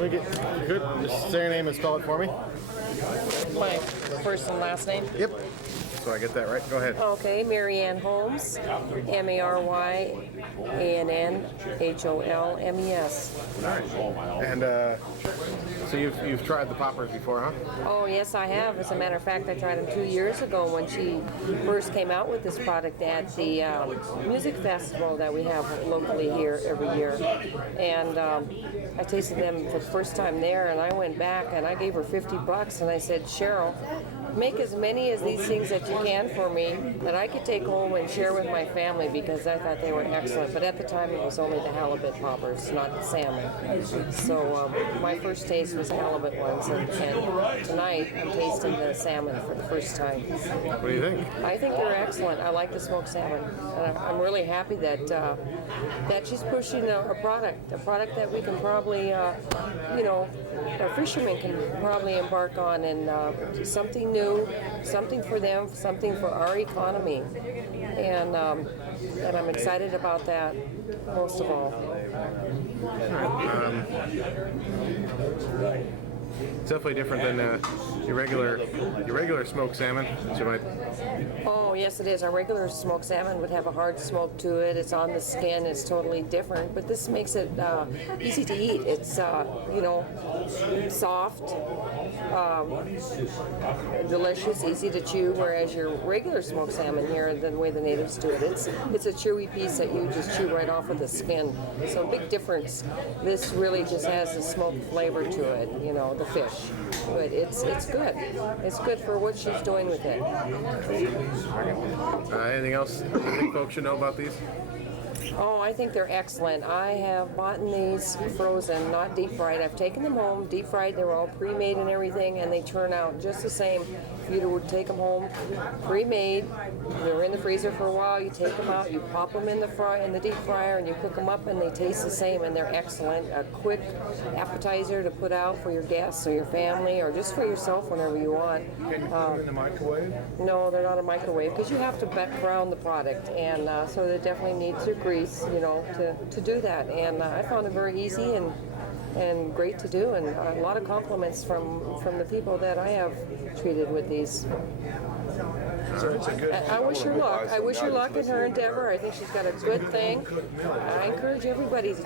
Let me get good. Just say your name and spell it for me. My first and last name? Yep. So I get that right. Go ahead. Okay, Maryann Holmes, MaryannHolmes. All right. And so you've tried the poppers before, huh? Oh, yes, I have. As a matter of fact, I tried them 2 years ago when she first came out with this product at the music festival that we have locally here every year. And I tasted them for the first time there, and I went back and I gave her $50, and I said, Cheryl, make as many of these things that you can for me that I could take home and share with my family, because I thought they were excellent. But at the time, it was only the halibut poppers, not the salmon. So my first taste was halibut ones, and tonight I'm tasting the salmon for the first time. What do you think? I think they're excellent. I like the smoked salmon. And I'm really happy that that she's pushing a product that we can probably, our fishermen can probably embark on, and something new, something for them, something for our economy. And I'm excited about that most of all. It's definitely different than your regular smoked salmon that you might. Oh, yes, it is. Our regular smoked salmon would have a hard smoke to it. It's on the skin. It's totally different. But this makes it easy to eat. It's, soft, delicious, easy to chew, whereas your regular smoked salmon here, the way the natives do it, it's a chewy piece that you just chew right off of the skin. So big difference. This really just has the smoked flavor to it, the fish. But it's good. It's good for what she's doing with it. Anything else you think folks should know about these? Oh, I think they're excellent. I have bought these frozen, not deep fried. I've taken them home, deep fried. They're all pre-made and everything, and they turn out just the same. If you would take them home pre-made, they're in the freezer for a while. You take them out, you pop them in the deep fryer, and you cook them up, and they taste the same, and they're excellent. A quick appetizer to put out for your guests or your family, or just for yourself whenever you want. Can you put them in the microwave? No, they're not a microwave, because you have to brown the product, and so they definitely need to grease, to do that. And I found it very easy and great to do, and a lot of compliments from the people that I have treated with these. So it's a good. I wish her luck. I wish her luck in her endeavor. I think she's got a good thing. I encourage everybody to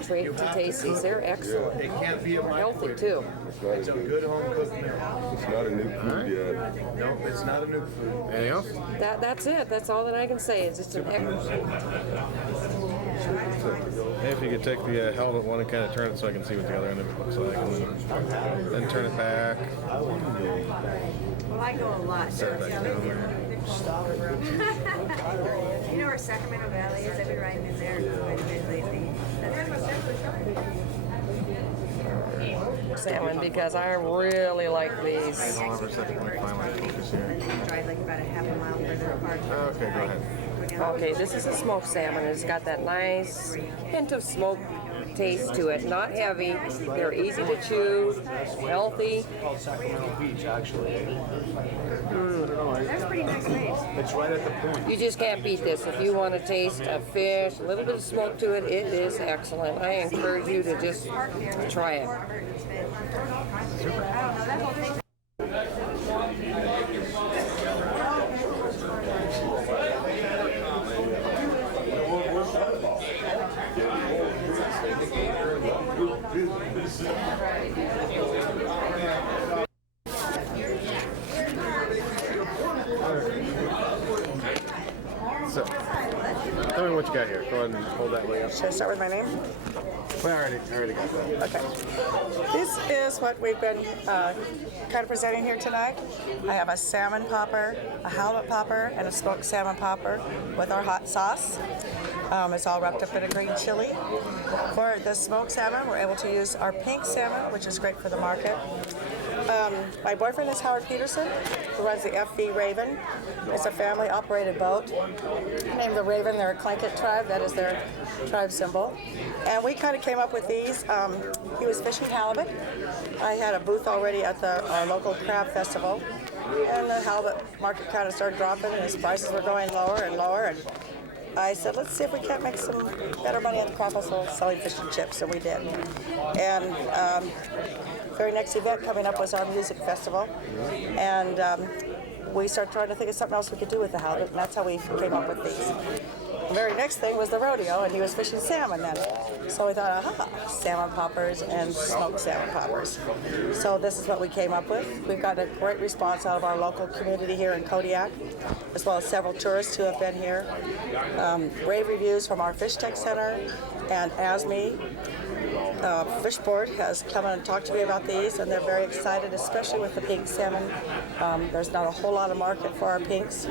taste these. They're excellent. It can't be a Healthy microwave. too. It's a good home cooked meal. It's not a new food yet. No, it's not a new food. Anything else? That's it. That's all that I can say. It's just an excellent. Maybe if you could take the halibut one and kind of turn it so I can see what the other end of it looks like, and then turn it back. Well, I go a lot. Set it back down there. You know where Sacramento Valley is? I've been riding in there quite a bit lately. Salmon, because I really like these. Hold on for a second. Let me find my focus here. Drive like about a half a mile further apart. Okay, go ahead. Okay, this is a smoked salmon. It's got that nice hint of smoke taste to it. Not heavy. They're easy to chew, healthy. Called Sacramento Beach, actually. That's pretty nice place. It's right at the point. You just can't beat this. If you want to taste a fish, a little bit of smoke to it, it is excellent. I encourage you to just try it. So, tell me what you got here. Go ahead and hold that way up. Should I start with my name? Well, I already got that. Okay. This is what we've been kind of presenting here tonight. I have a salmon popper, a halibut popper, and a smoked salmon popper with our hot sauce. It's all wrapped up in a green chili. For the smoked salmon, we're able to use our pink salmon, which is great for the market. My boyfriend is Howard Peterson, who runs the FV Raven. It's a family-operated boat named the Raven. They're a Cricut tribe. That is their tribe symbol. And we kind of came up with these. He was fishing halibut. I had a booth already at our local crab festival. And the halibut market kind of started dropping, and his prices were going lower and lower. And I said, let's see if we can't make some better money at the craft festival selling fish and chips, and we did. And very next event coming up was our music festival, and we started trying to think of something else we could do with the halibut, and that's how we came up with these. The very next thing was the rodeo, and he was fishing salmon then. So we thought, aha, salmon poppers and smoked salmon poppers. So this is what we came up with. We've got a great response out of our local community here in Kodiak, as well as several tourists who have been here. Rave reviews from our Fish Tech Center, and ASME Fish Board has come and talked to me about these, and they're very excited, especially with the pink salmon. There's not a whole lot of market for our pinks.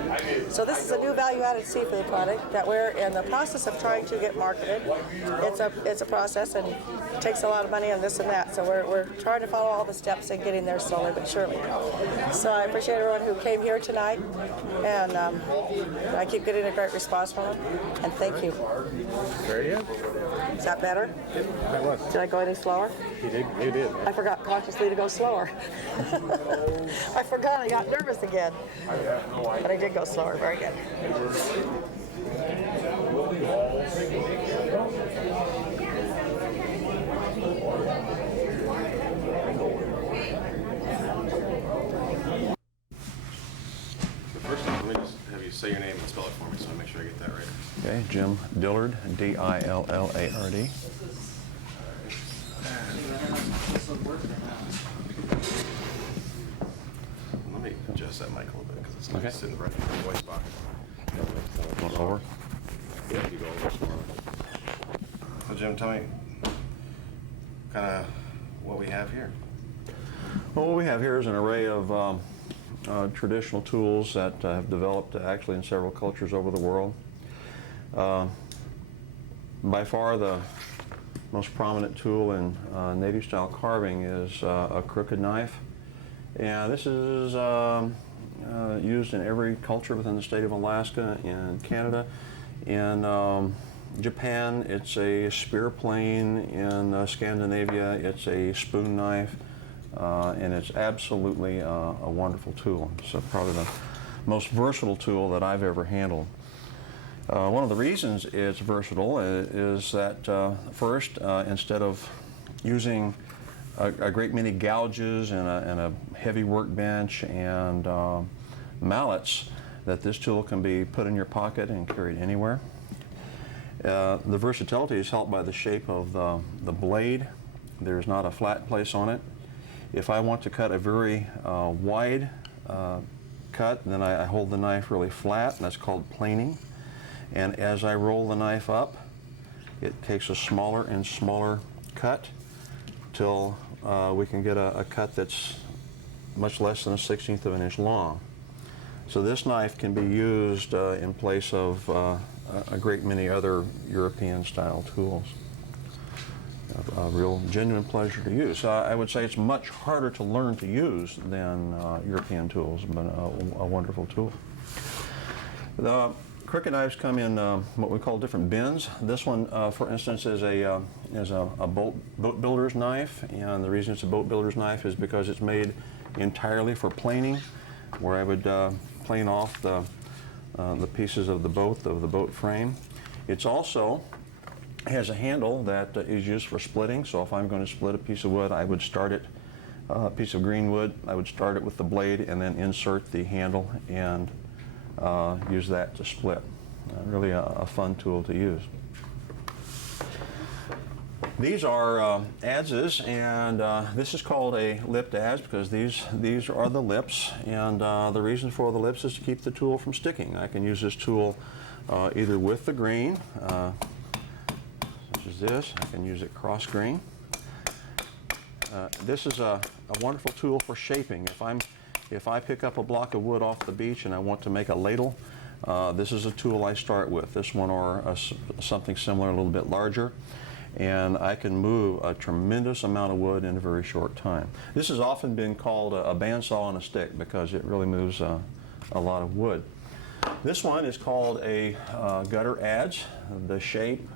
So this is a new value-added seafood product that we're in the process of trying to get marketed. It's a process, and it takes a lot of money and this and that. So we're trying to follow all the steps and getting there slowly but surely. So I appreciate everyone who came here tonight, and I keep getting a great response from them. And thank you. Very good. Is that better? That was. Did I go any slower? You did. You did. I forgot consciously to go slower. I forgot, I got nervous again. But I did go slower, very good. First, let me just have you say your name and spell it for me so I make sure I get that right. Okay, Jim Dillard, D-I-L-L-A-R-D. Let me adjust that mic a little bit because it's not Okay. sitting right in the voice box. Going over. Yeah, you go over some more. So Jim, tell me kind of what we have here. Well, what we have here is an array of traditional tools that have developed actually in several cultures over the world. By far the most prominent tool in native style carving is a crooked knife. And this is used in every culture within the state of Alaska, in Canada. In Japan, it's a spear plane. In Scandinavia, it's a spoon knife. And it's absolutely a wonderful tool. It's probably the most versatile tool that I've ever handled. One of the reasons it's versatile is that first, instead of using a great many gouges and a heavy workbench and mallets, that this tool can be put in your pocket and carried anywhere. The versatility is helped by the shape of the blade. There's not a flat place on it. If I want to cut a very wide cut, then I hold the knife really flat, and that's called planing. And as I roll the knife up, it takes a smaller and smaller cut till we can get a cut that's much less than 1/16 of an inch long. So this knife can be used in place of a great many other European style tools. A real genuine pleasure to use. I would say it's much harder to learn to use than European tools, but a wonderful tool. The Cricut knives come in what we call different bins. This one, for instance, is a boat builder's knife, and the reason it's a boat builder's knife is because it's made entirely for planing, where I would plane off the pieces of the boat frame. It's also has a handle that is used for splitting. So if I'm going to split a piece of wood, I would start it, a piece of green wood, I would start it with the blade and then insert the handle and use that to split. Really a fun tool to use. These are adzes, and this is called a lipped adze because these are the lips, and the reason for the lips is to keep the tool from sticking. I can use this tool either with the grain, such as this. I can use it cross grain. This is a wonderful tool for shaping. If I pick up a block of wood off the beach and I want to make a ladle, this is a tool I start with. This one or something similar, a little bit larger. And I can move a tremendous amount of wood in a very short time. This has often been called a bandsaw on a stick because it really moves a lot of wood. This one is called a gutter adze. The shape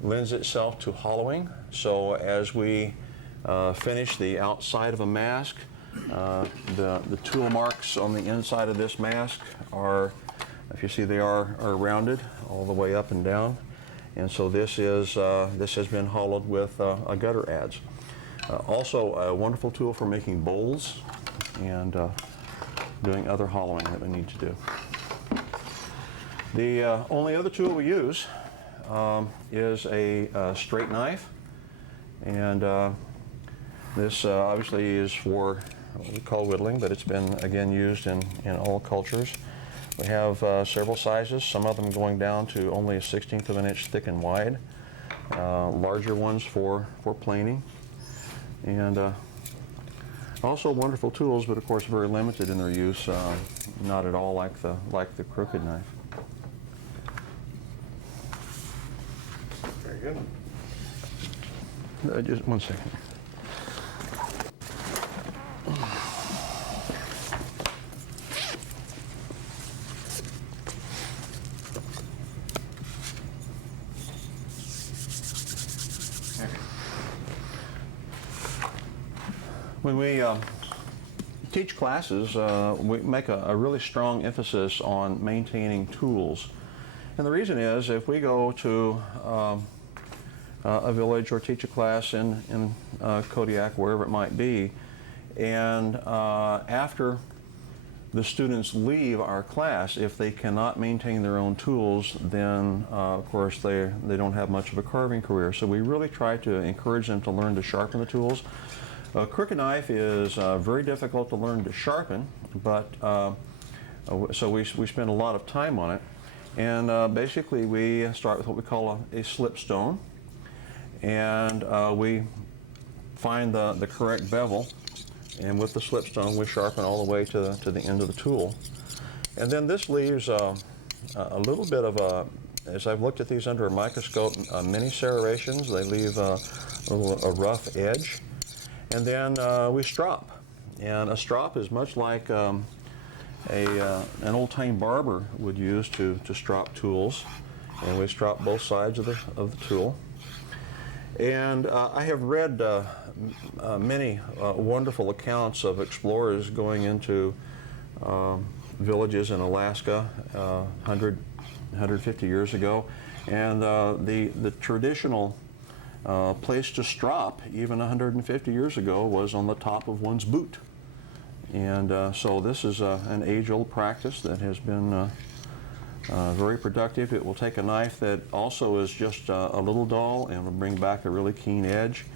lends itself to hollowing. So as we finish the outside of a mask, the tool marks on the inside of this mask are If you see, they are rounded all the way up and down, and so this has been hollowed with gutter adze. Also, a wonderful tool for making bowls and doing other hollowing that we need to do. The only other tool we use is a straight knife, and this obviously is for what we call whittling, but it's been again used in all cultures. We have several sizes, some of them going down to only a 1/16 of an inch thick and wide, larger ones for planing, and also wonderful tools, but of course very limited in their use, not at all like the crooked knife. Very good. Just one second. When we teach classes, we make a really strong emphasis on maintaining tools. And the reason is, if we go to a village or teach a class in Kodiak, wherever it might be, and after the students leave our class, if they cannot maintain their own tools, then of course they don't have much of a carving career. So we really try to encourage them to learn to sharpen the tools. A crooked knife is very difficult to learn to sharpen, but so we spend a lot of time on it. And basically we start with what we call a slipstone, and we find the correct bevel, and with the slipstone we sharpen all the way to the end of the tool. And then this leaves a little bit of as I've looked at these under a microscope, many serrations. They leave a rough edge. And then we strop, and a strop is much like an old-time barber would use to strop tools, and we strop both sides of the tool. And I have read many wonderful accounts of explorers going into villages in Alaska 150 years ago, and the traditional place to strop, even 150 years ago, was on the top of one's boot. And so this is an age-old practice that has been very productive. It will take a knife that also is just a little dull and will bring back a really keen edge,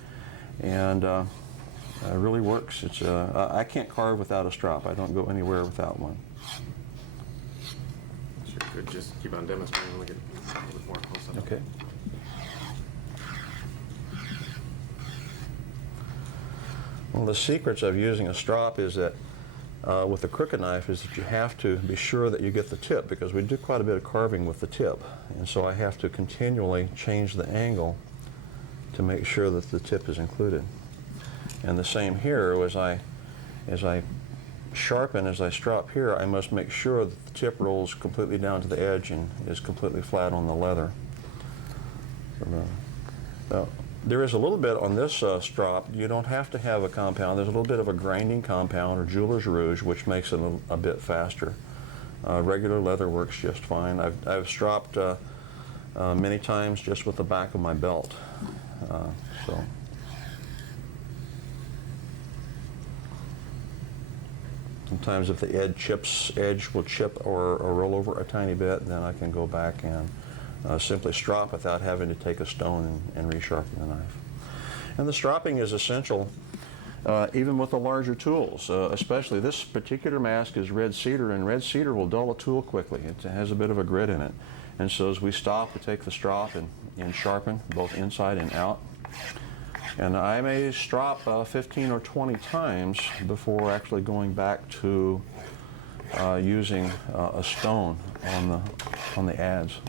and it really works. I can't carve without a strop. I don't go anywhere without one. Sure, good. Just keep on demonstrating. We'll get a little bit more close up. Okay. One of the secrets of using a strop is that with the crooked knife is that you have to be sure that you get the tip, because we do quite a bit of carving with the tip, and so I have to continually change the angle to make sure that the tip is included. And the same here, as I sharpen, as I strop here, I must make sure that the tip rolls completely down to the edge and is completely flat on the leather. So, there is a little bit on this strop. You don't have to have a compound. There's a little bit of a grinding compound or jeweler's rouge, which makes it a bit faster. Regular leather works just fine. I've stropped many times just with the back of my belt. So. Sometimes if the edge will chip or roll over a tiny bit, then I can go back and simply strop without having to take a stone and resharpen the knife. And the stropping is essential even with the larger tools, especially this particular mask is red cedar, and red cedar will dull a tool quickly. It has a bit of a grit in it. And so as we stop, we take the strop and sharpen both inside and out. And I may strop 15 or 20 times before actually going back to using a stone on the adze.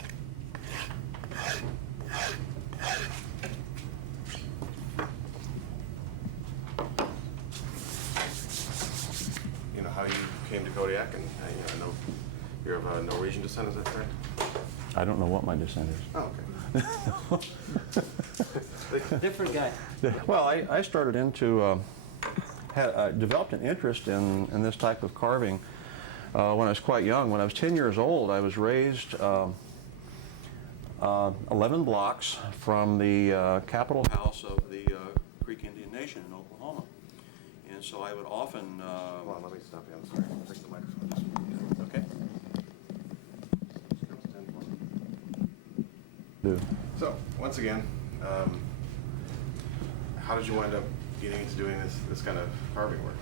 You know how you came to Kodiak, and I know you're of Norwegian descent, is that correct? I don't know what my descent is. Oh, okay. Different guy. Well, I started developed an interest in this type of carving when I was quite young. When I was 10 years old, I was raised 11 blocks from the Capitol House of the Creek Indian Nation in Oklahoma. And so I would often... Hold on, let me stop you. I'm sorry. I'll take the microphone just for you. Okay. So, once again, how did you wind up getting into doing this kind of carving work?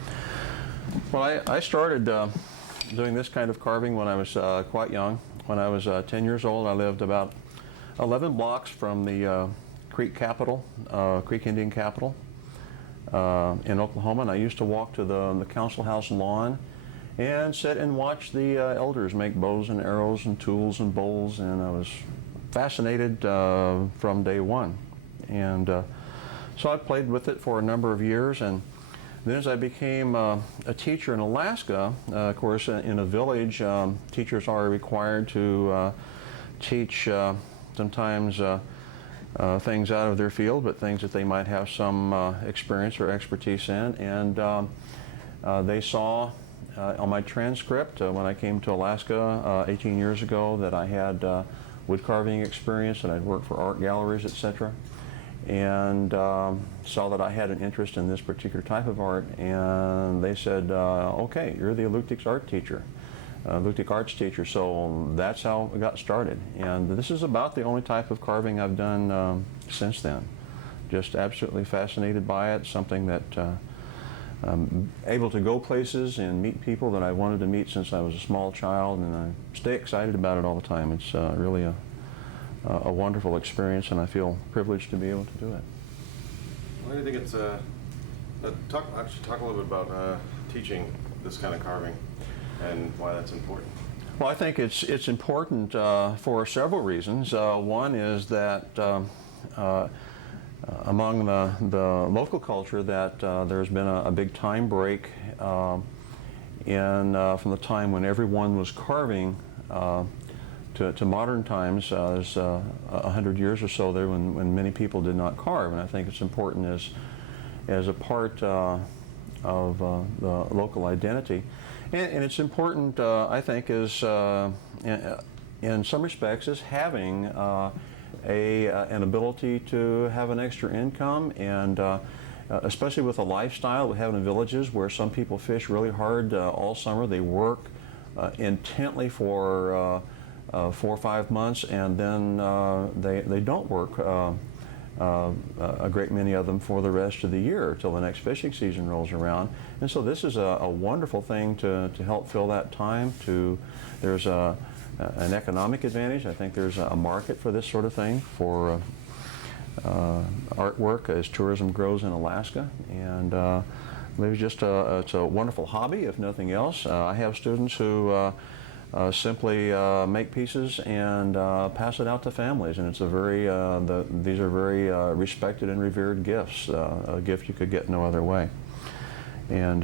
Well, I started doing this kind of carving when I was quite young. When I was 10 years old, I lived about 11 blocks from the Creek Indian capital in Oklahoma, and I used to walk to the council house lawn and sit and watch the elders make bows and arrows and tools and bowls, and I was fascinated from day one. And so I played with it for a number of years, and then as I became a teacher in Alaska, of course, in a village, teachers are required to teach sometimes things out of their field, but things that they might have some experience or expertise in. And they saw on my transcript when I came to Alaska 18 years ago that I had wood carving experience, and I'd worked for art galleries, etc. And saw that I had an interest in this particular type of art, and they said, okay, you're the Alutiiq's art teacher, Alutiiq arts teacher. So that's how I got started. And this is about the only type of carving I've done since then. Just absolutely fascinated by it, something that I'm able to go places and meet people that I wanted to meet since I was a small child, and I stay excited about it all the time. It's really a wonderful experience, and I feel privileged to be able to do it. Why do you think it's talk a little bit about teaching this kind of carving and why that's important? Well, I think it's important for several reasons. One is that among the local culture that there's been a big time break from the time when everyone was carving to modern times. There's 100 years or so there when many people did not carve, and I think it's important as a part of the local identity. And it's important, I think, is in some respects, is having an ability to have an extra income, and especially with a lifestyle we have in villages where some people fish really hard all summer. They work intently for 4 or 5 months, and then they don't work a great many of them for the rest of the year till the next fishing season rolls around. And so this is a wonderful thing to help fill that time. There's an economic advantage. I think there's a market for this sort of thing for artwork as tourism grows in Alaska. And it's a wonderful hobby, if nothing else. I have students who simply make pieces and pass it out to families, and it's these are very respected and revered gifts, a gift you could get no other way. And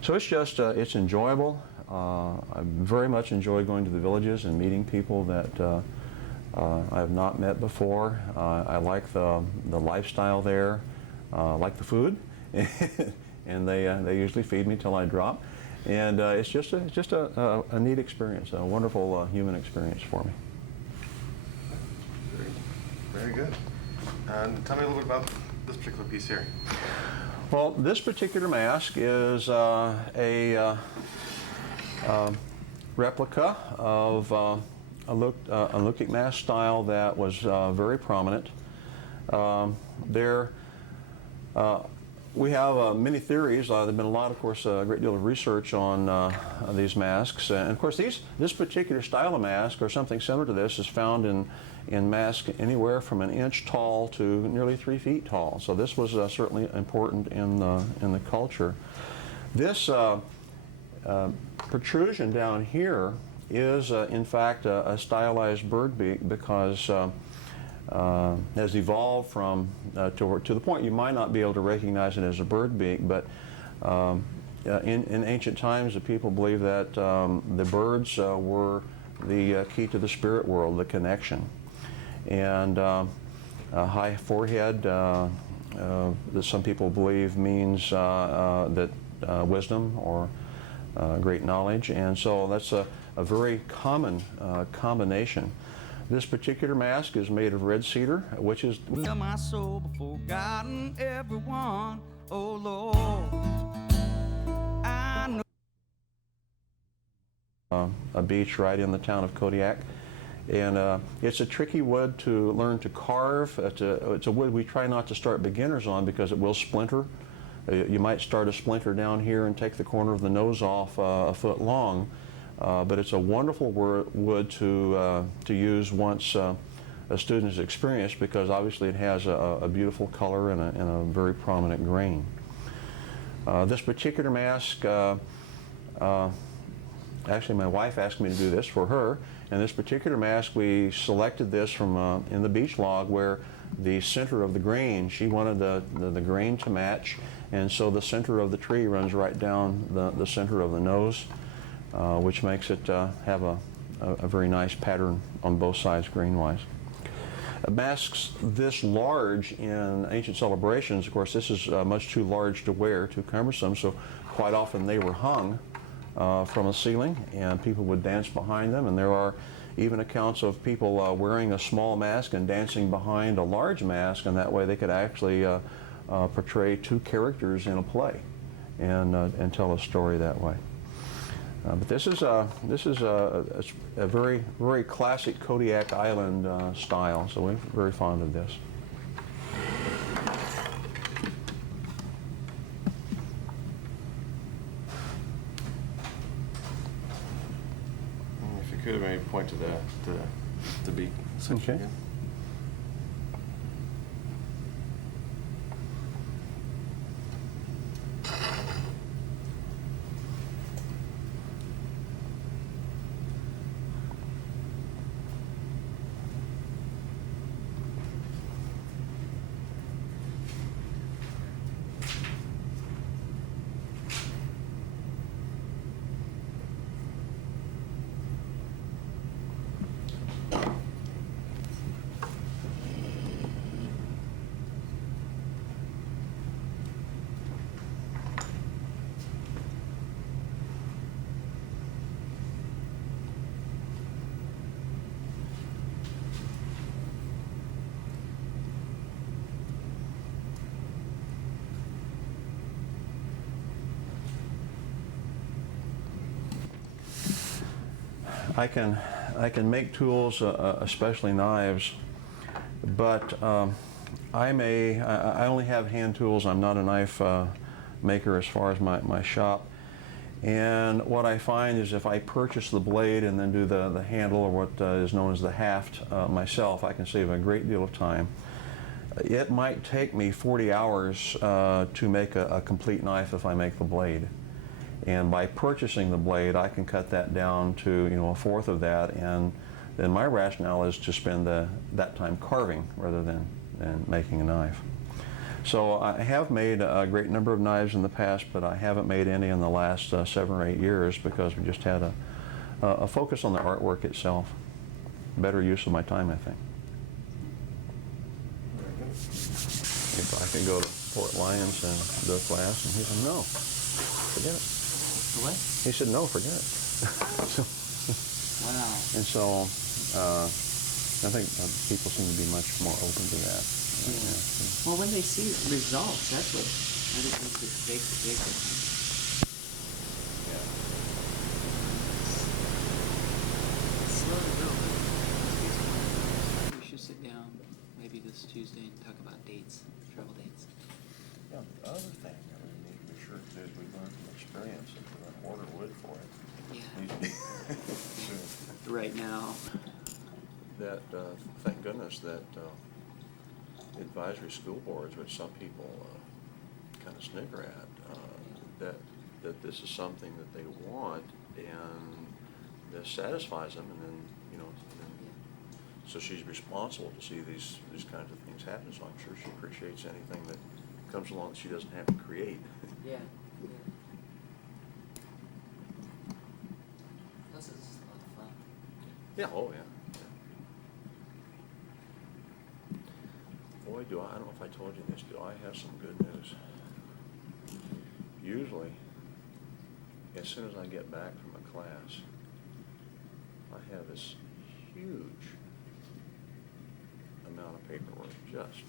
so it's enjoyable. I very much enjoy going to the villages and meeting people that I have not met before. I like the lifestyle there. I like the food, and they usually feed me till I drop. And it's just a neat experience, a wonderful human experience for me. Very good. And tell me a little bit about this particular piece here. Well, this particular mask is a replica of a Alutiiq mask style that was very prominent. We have many theories. There's been a lot, of course, a great deal of research on these masks. And of course, this particular style of mask, or something similar to this, is found in masks anywhere from 1 inch tall to nearly 3 feet tall. So this was certainly important in the culture. This protrusion down here is, in fact, a stylized bird beak, because has evolved from to the point you might not be able to recognize it as a bird beak, but in ancient times the people believed that the birds were the key to the spirit world, the connection. And a high forehead that some people believe means that wisdom or great knowledge, and so that's a very common combination. This particular mask is made of red cedar, which is Well, my soul forgotten everyone, oh Lord. I know. a beach right in the town of Kodiak. And it's a tricky wood to learn to carve. It's a wood we try not to start beginners on because it will splinter. You might start a splinter down here and take the corner of the nose off a foot long, but it's a wonderful wood to use once a student is experienced, because obviously it has a beautiful color and a very prominent grain. This particular mask, actually my wife asked me to do this for her, and this particular mask we selected this from in the beech log where the center of the grain, she wanted the grain to match, and so the center of the tree runs right down the center of the nose, which makes it have a very nice pattern on both sides grain-wise. Masks this large in ancient celebrations, of course, this is much too large to wear, too cumbersome, so quite often they were hung from a ceiling and people would dance behind them, and there are even accounts of people wearing a small mask and dancing behind a large mask, and that way they could actually portray two characters in a play and tell a story that way. But this is a very, very classic Kodiak Island style, so we're very fond of this. If you could maybe point to the beak section Okay. again. I can make tools, especially knives, but I only have hand tools. I'm not a knife maker as far as my shop. And what I find is if I purchase the blade and then do the handle, or what is known as the haft, myself, I can save a great deal of time. It might take me 40 hours to make a complete knife if I make the blade. And by purchasing the blade, I can cut that down to a fourth of that, and then my rationale is to spend that time carving rather than making a knife. So I have made a great number of knives in the past, but I haven't made any in the last 7 or 8 years because we just had a focus on the artwork itself. Better use of my time, I think. If I could go to Fort Lyons and do a class, and he said, no, forget it. What? He said, no, forget it. Wow. And so I think people seem to be much more open to that. Yeah. Well, when they see results, that's what I think makes it big difference. Slow to go. We should sit down maybe this Tuesday and talk about dates, travel dates. Yeah, the other thing that we need to be sure to do is we learn from experience if we're going to order wood for it. Yeah. Right now. That, thank goodness that advisory school boards, which some people kind of snigger at, that this is something that they want and that satisfies them, and then so she's responsible to see these kinds of things happen. So I'm sure she appreciates anything that comes along that she doesn't have to create. Yeah. Plus, it's just a lot of fun. Yeah. Oh yeah. Boy, I don't know if I told you this, do I have some good news. Usually, as soon as I get back from a class, I have this huge amount of paperwork just